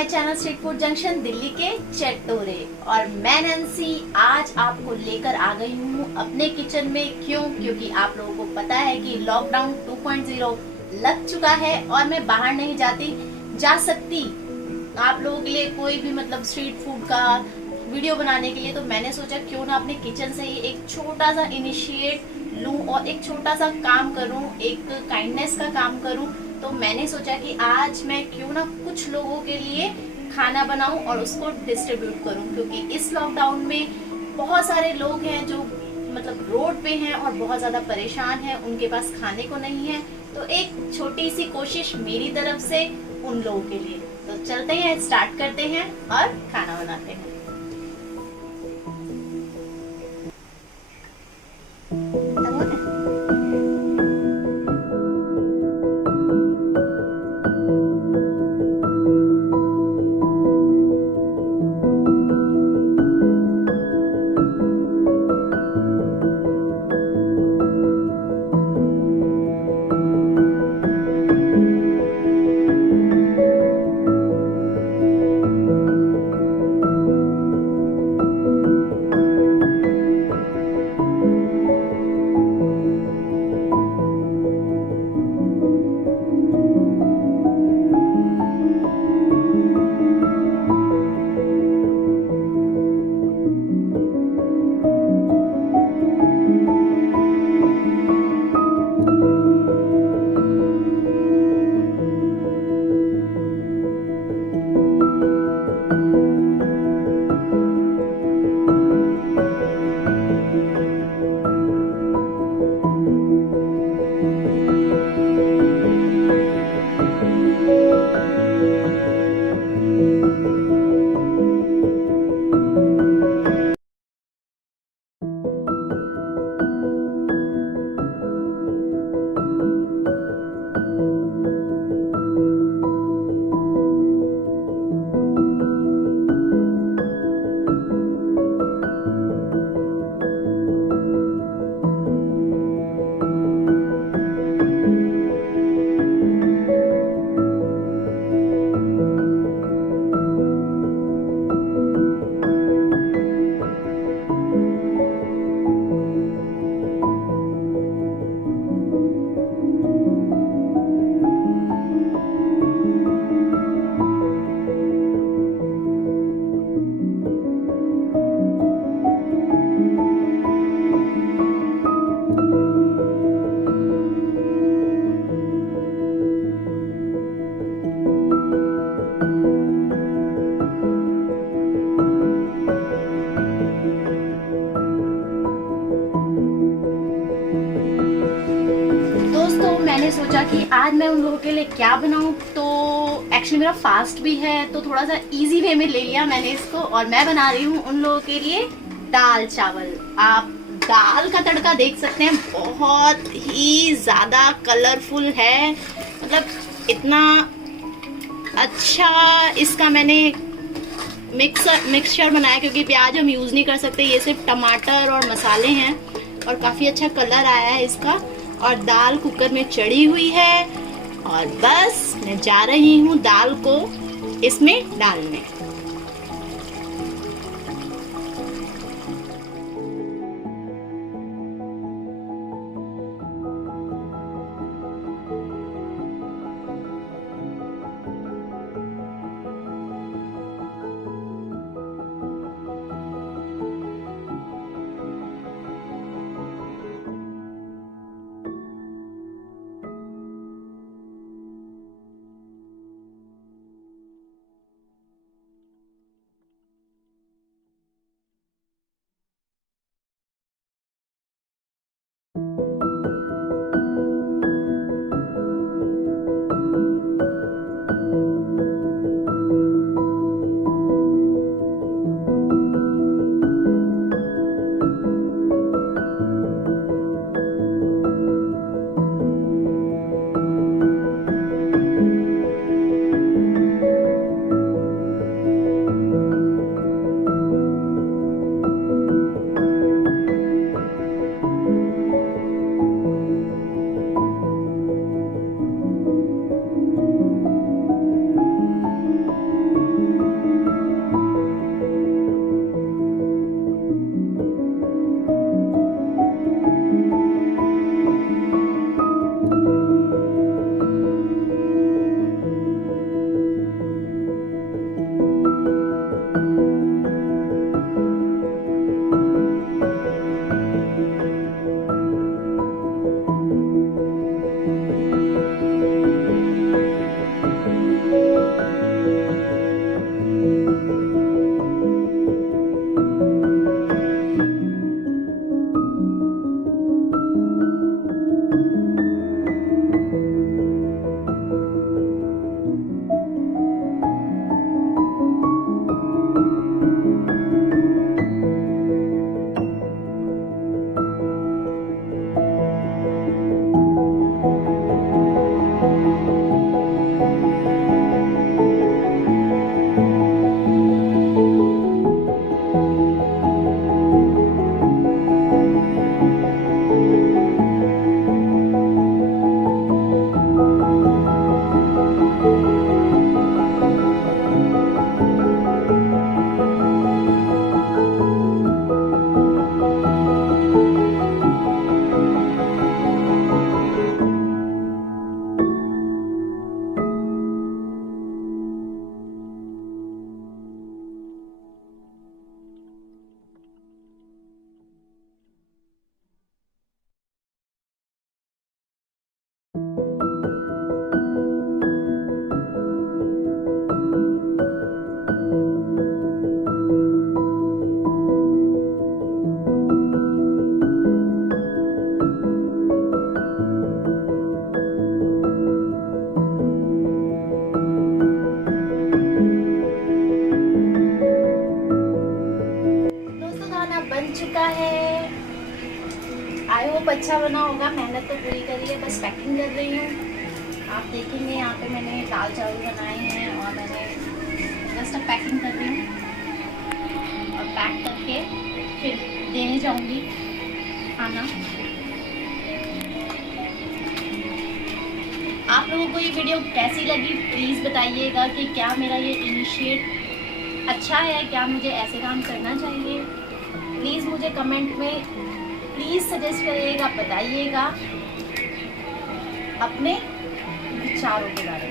My channel street food junction Delhi के चटोरे। और मैं नैन्सी आज आपको लेकर आ गई हूँ अपने किचन में। क्योंकि आप लोगों को पता है कि लॉकडाउन 2.0 लग चुका है और मैं बाहर नहीं जा सकती आप लोगों के लिए कोई भी स्ट्रीट फूड का वीडियो बनाने के लिए। तो मैंने सोचा क्यों ना अपने किचन से ही एक छोटा सा इनिशिएट लूं और एक छोटा सा काम करूं, एक काइंडनेस का काम करूं। तो मैंने सोचा कि आज मैं क्यों ना कुछ लोगों के लिए खाना बनाऊं और उसको डिस्ट्रीब्यूट करूं, क्योंकि इस लॉकडाउन में बहुत सारे लोग हैं जो रोड पे हैं और बहुत ज्यादा परेशान हैं, उनके पास खाने को नहीं है। तो एक छोटी सी कोशिश मेरी तरफ से उन लोगों के लिए। तो चलते हैं, स्टार्ट करते हैं और खाना बनाते हैं। मैंने सोचा कि आज मैं उन लोगों के लिए क्या बनाऊं। तो एक्चुअली मेरा फास्ट भी है, तो थोड़ा सा इजी वे में ले लिया मैंने इसको, और मैं बना रही हूँ उन लोगों के लिए दाल चावल। आप दाल का तड़का देख सकते हैं, बहुत ही ज्यादा कलरफुल है। इतना अच्छा इसका मैंने मिक्सचर बनाया, क्योंकि प्याज हम यूज नहीं कर सकते, ये सिर्फ टमाटर और मसाले हैं। और काफी अच्छा कलर आया है इसका। और दाल कुकर में चढ़ी हुई है और बस मैं जा रही हूँ दाल को इसमें डालने। है। आई होप अच्छा बना होगा। मेहनत तो पूरी करी है, बस पैकिंग कर रही हूँ। आप देखेंगे यहाँ पे मैंने दाल चावल बनाए हैं और मैंने जस्ट अब पैकिंग कर रही हूँ और पैक करके फिर देने जाऊँगी खाना। आप लोगों को ये वीडियो कैसी लगी प्लीज़ बताइएगा कि क्या मेरा ये इनिशिएट अच्छा है, क्या मुझे ऐसे काम करना चाहिए। प्लीज़ मुझे कमेंट में प्लीज़ सजेस्ट करिएगा, बताइएगा अपने विचारों के बारे में।